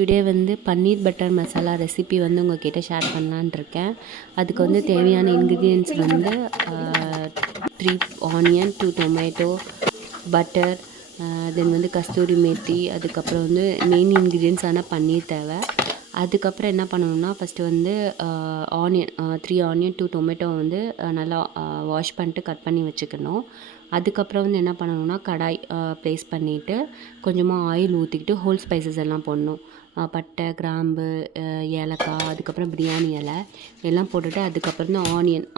Today வந்து பன்னீர் butter masala recipe வந்து உங்கள்கிட்ட ஷேர் பண்ணலான்னு இருக்கேன். அதுக்கு வந்து தேவையான இன்க்ரீடியன்ட்ஸ் வந்து 3 ஆனியன், 2 டொமேட்டோ, பட்டர், தென் வந்து கஸ்தூரி மேத்தி, அதுக்கப்புறம் வந்து மெயின் இன்க்ரீடியன்ட்ஸான பன்னீர் தேவை. அதுக்கப்புறம் என்ன பண்ணணும்னா ஃபஸ்ட்டு வந்து ஆனியன் 3 ஆனியன் 2 டொமேட்டோ வந்து நல்லா வாஷ் பண்ணிட்டு கட் பண்ணி வச்சுக்கணும். அதுக்கப்புறம் வந்து என்ன பண்ணணும்னா கடாய் ப்ளேஸ் பண்ணிவிட்டு கொஞ்சமாக ஆயில் ஊற்றிக்கிட்டு ஹோல் ஸ்பைசஸ் எல்லாம் போடணும். பட்டை, கிராம்பு, ஏலக்காய், அதுக்கப்புறம் பிரியாணி இலை எல்லாம் போட்டுட்டு அதுக்கப்புறம் தான்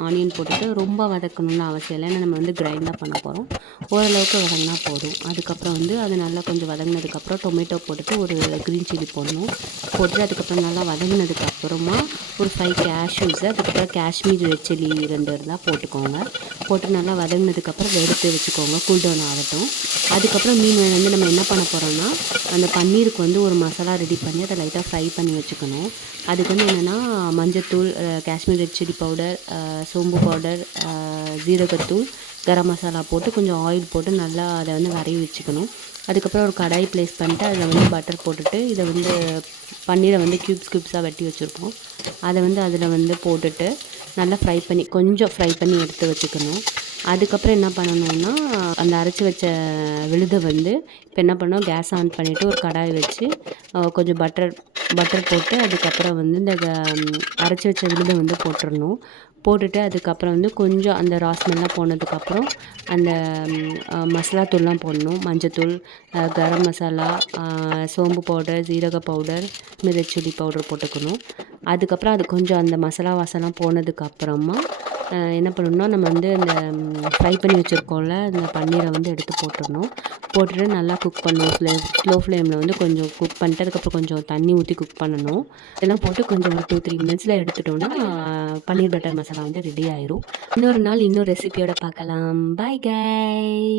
ஆனியன் போட்டுட்டு ரொம்ப வதக்கணும்னு அவசியம் இல்லை. ஏன்னா நம்ம வந்து கிரைண்டாக பண்ண போகிறோம். ஓரளவுக்கு வதங்கினா போதும். அதுக்கப்புறம் வந்து அது நல்லா கொஞ்சம் வதங்கினதுக்கப்புறம் டொமேட்டோ போட்டுட்டு ஒரு க்ரீன் சில்லி போடணும். போட்டுட்டு அதுக்கப்புறம் நல்லா வதங்கினதுக்கப்புறமா ஒரு 5 கேஷ்யூஸு, அதுக்கப்புறம் காஷ்மீர் ரெட் சில்லி 2 இருந்தால் போட்டுக்கோங்க. போட்டு நல்லா வதங்கினதுக்கப்புறம் எடுத்து வச்சுக்கோங்க, கூல் டவுன் ஆகட்டும். அதுக்கப்புறம் மீன் வந்து நம்ம என்ன பண்ண போகிறோம்னா அந்த பன்னீருக்கு வந்து ஒரு மசாலா ரெடி பண்ணி அதை லைட்டாக ஃப்ரை பண்ணி வச்சுக்கணும். அதுக்கு வந்து என்னென்னா மஞ்சத்தூள், காஷ்மீர் ரெட் சில்லி பவுடர், சோம்பு பவுடர், ஜீரகத்தூள், கரம் மசாலா போட்டு கொஞ்சம் ஆயில் போட்டு நல்லா அதை வந்து வரைய வச்சுக்கணும். அதுக்கப்புறம் ஒரு கடாய் ப்ளேஸ் பண்ணிட்டு அதில் வந்து பட்டர் போட்டுட்டு இதை வந்து பன்னீரை வந்து க்யூப்ஸாக வெட்டி வச்சுருக்கோம். அதை வந்து அதில் வந்து போட்டுட்டு நல்லா கொஞ்சம் ஃப்ரை பண்ணி எடுத்து வச்சுக்கணும். அதுக்கப்புறம் என்ன பண்ணணும்னா அந்த அரைச்சி வச்ச விழுதை வந்து இப்போ என்ன பண்ணோம், கேஸ் ஆன் பண்ணிவிட்டு ஒரு கடாய் வச்சு கொஞ்சம் பட்டர் போட்டு அதுக்கப்புறம் வந்து இந்த அரைச்சி வச்ச விழுதை வந்து போட்டுடணும். போட்டுட்டு அதுக்கப்புறம் வந்து கொஞ்சம் அந்த ரா ஸ்மெல்லாம் போனதுக்கப்புறம் அந்த மசாலா தூள்லாம் போடணும். மஞ்சத்தூள், கரம் மசாலா, சோம்பு பவுடர், ஜீரக பவுடர், ரெட் சில்லி பவுடர் போட்டுக்கணும். அதுக்கப்புறம் அது கொஞ்சம் அந்த மசாலா வாசம்லாம் போனதுக்கப்புறமா என்ன பண்ணணும்னா நம்ம வந்து அந்த ஃப்ரை பண்ணி வச்சுருக்கோம்ல அந்த பன்னீரை வந்து எடுத்து போட்டுடணும். போட்டுட்டு நல்லா குக் பண்ணணும். ஸ்லோ ஃப்ளேமில் வந்து கொஞ்சம் குக் பண்ணிட்டு அதுக்கப்புறம் கொஞ்சம் தண்ணி ஊற்றி குக் பண்ணணும். இதெல்லாம் போட்டு கொஞ்சம் ஒரு 2-3 மினிட்ஸில் எடுத்துட்டோம்னா பன்னீர் பட்டர் மசாலா வந்து ரெடி ஆயிரும். இன்னொரு நாள் இன்னொரு ரெசிபியோட பார்க்கலாம். பாய் கை.